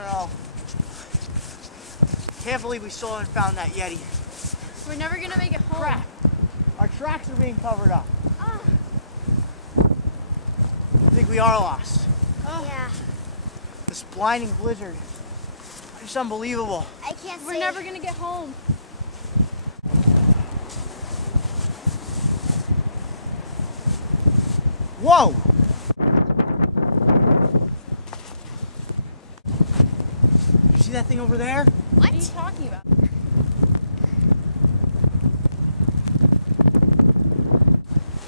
don't know. Can't believe we still haven't found that Yeti. We're never gonna make it home. Crap. Our tracks are being covered up. Oh. I think we are lost. Oh. Yeah. This blinding blizzard. It's unbelievable. I can't see. We're never gonna get home. Whoa! You see that thing over there? What are you talking about?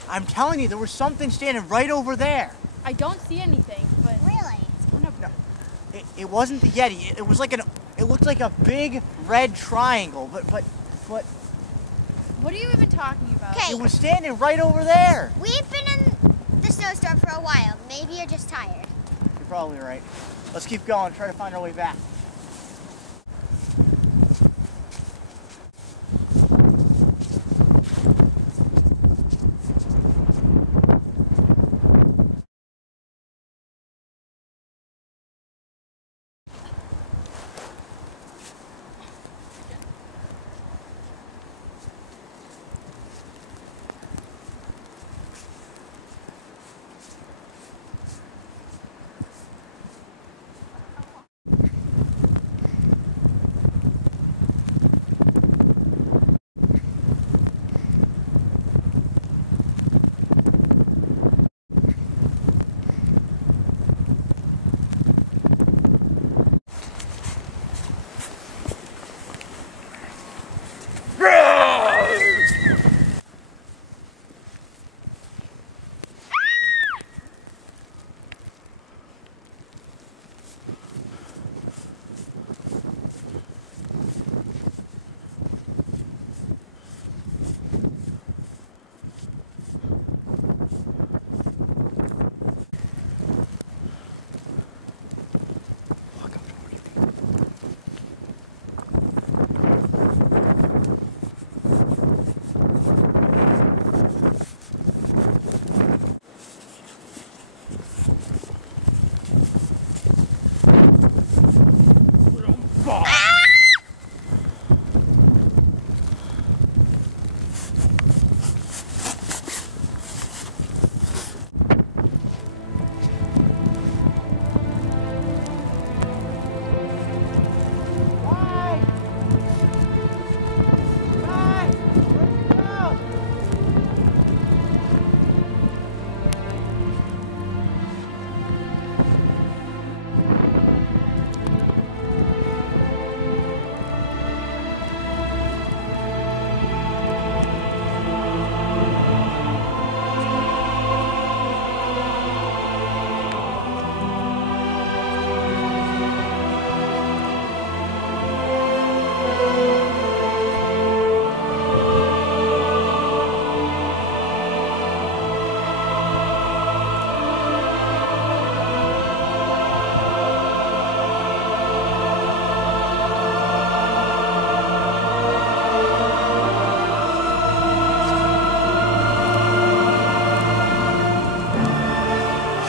I'm telling you, there was something standing right over there. I don't see anything, but Really? it's kind of. No, it wasn't the Yeti. It was like it looked like a big red triangle, but What are you even talking about? Okay. it was standing right over there. We've been in the snowstorm for a while. Maybe you're just tired. You're probably right. Let's keep going, try to find our way back.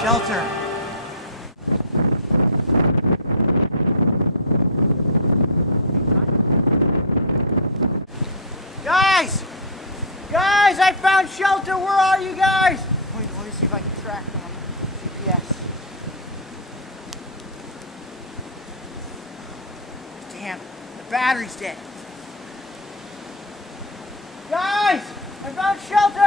Shelter. Guys! Guys, I found shelter! Where are you guys? Wait, let me see if I can track them on GPS. Damn, the battery's dead. Guys! I found shelter!